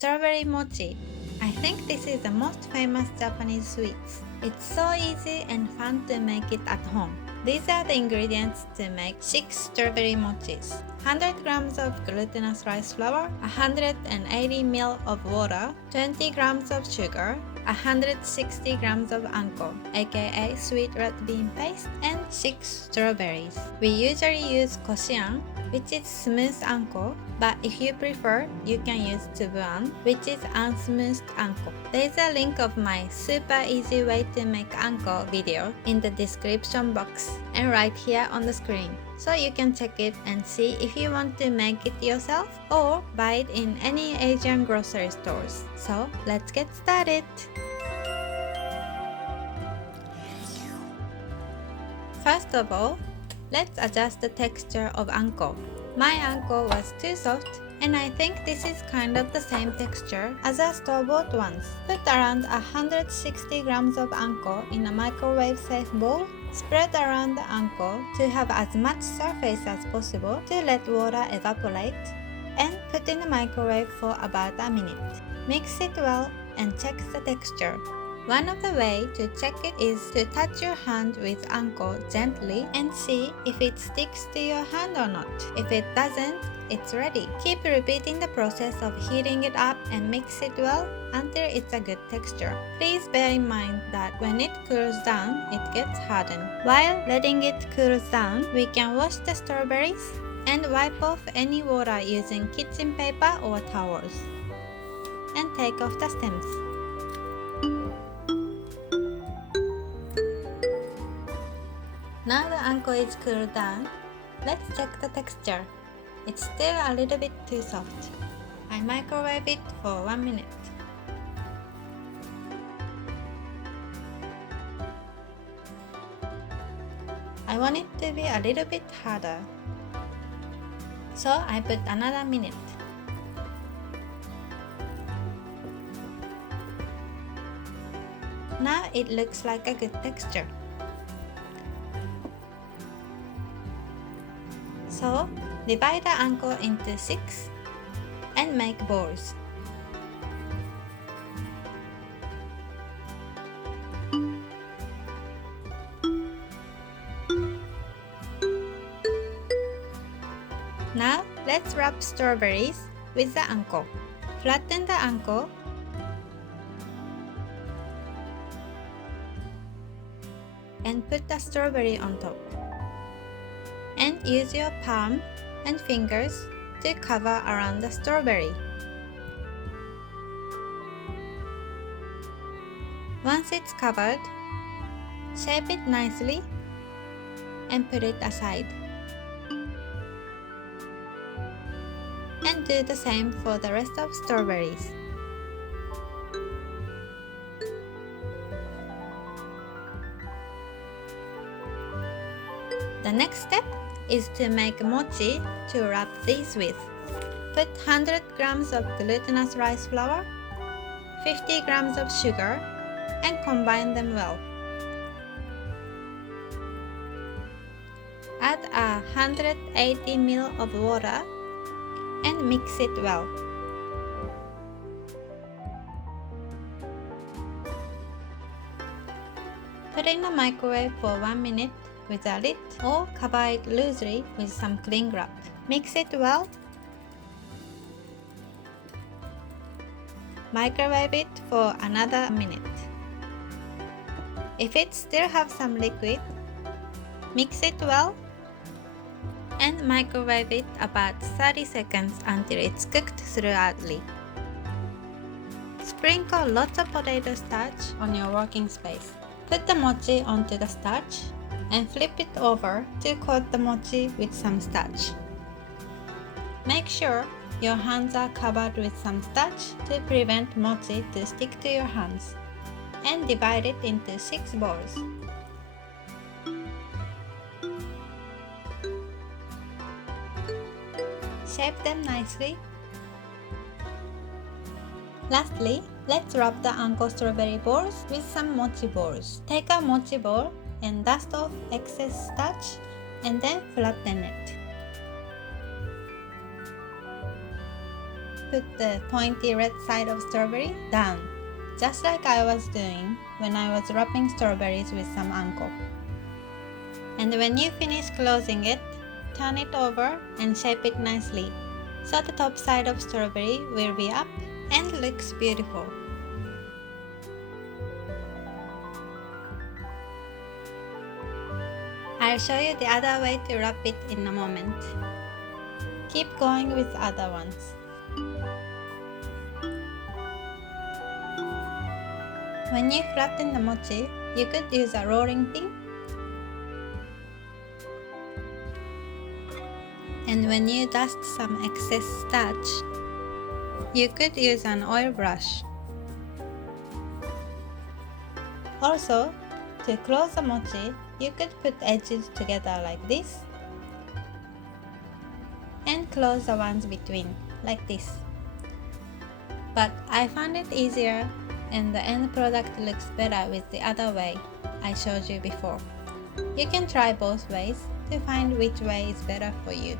strawberry mochi. I think this is the most famous Japanese sweet. It's so easy and fun to make it at home. These are the ingredients to make 6 strawberry mochis. 100 grams of glutinous rice flour, 180 ml of water, 20 grams of sugar, 160 grams of anko, aka sweet red bean paste, and 6 strawberries. We usually use koshian, which is smooth anko, but if you prefer, you can use tsubuan, which is unsmoothed anko. There is a link of my super easy way to make anko video in the description box and right here on the screen. So you can check it and see if you want to make it yourself or buy it in any Asian grocery stores. So let's get started! First of all, let's adjust the texture of anko. My anko was too soft and I think this is kind of the same texture as the store-bought ones. Put around 160 grams of anko in a microwave-safe bowl. Spread around the anko to have as much surface as possible to let water evaporate and put in the microwave for about a minute. Mix it well and check the texture. One of the ways to check it is to touch your hand with anko gently and see if it sticks to your hand or not. If it doesn't, it's ready. Keep repeating the process of heating it up and mix it well until it's a good texture. Please bear in mind that when it cools down, it gets hardened. While letting it cool down, we can wash the strawberries and wipe off any water using kitchen paper or towels. And take off the stems. Now the anko is cooled down, let's check the texture. It's still a little bit too soft. I microwave it for 1 minute. I want it to be a little bit harder. So I put another minute. Now it looks like a good texture. So, divide the anko into 6 and make balls. Now, let's wrap strawberries with the anko. Flatten the anko and put the strawberry on top. And use your palm and fingers to cover around the strawberry. Once it's covered, shape it nicely and put it aside. And do the same for the rest of strawberries. The next step is to make mochi to wrap these with. Put 100 grams of glutinous rice flour, 50 grams of sugar, and combine them well. Add 180 ml of water and mix it well. Put in the microwave for 1 minute with a lid or cover it loosely with some cling wrap. Mix it well. Microwave it for another minute. If it still has some liquid, mix it well and microwave it about 30 seconds until it's cooked thoroughly. Sprinkle lots of potato starch on your working space. Put the mochi onto the starch and flip it over to coat the mochi with some starch. Make sure your hands are covered with some starch to prevent mochi to stick to your hands, and divide it into 6 balls. Shape them nicely. Lastly, let's wrap the anko strawberry balls with some mochi balls. Take a mochi ball and dust off excess starch and then flatten it. put the pointy red side of strawberry down, just like I was doing when I was wrapping strawberries with some anko. And when you finish closing it, turn it over and shape it nicely, so the top side of strawberry will be up and looks beautiful. I'll show you the other way to wrap it in a moment. Keep going with other ones. When you flatten the mochi, you could use a rolling pin. And when you dust some excess starch, you could use an oil brush. Also, to close the mochi, you could put edges together like this and close the ones between like this. But I found it easier and the end product looks better with the other way I showed you before. You can try both ways to find which way is better for you.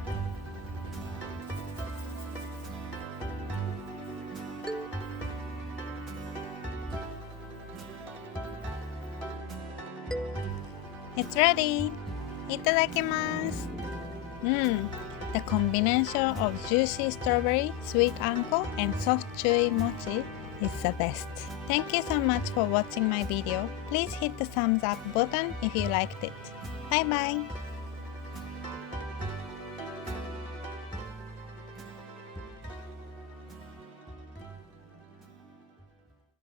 It's ready! いただきます! The combination of juicy strawberry, sweet anko, and soft chewy mochi is the best. Thank you so much for watching my video. Please hit the thumbs up button if you liked it. Bye bye!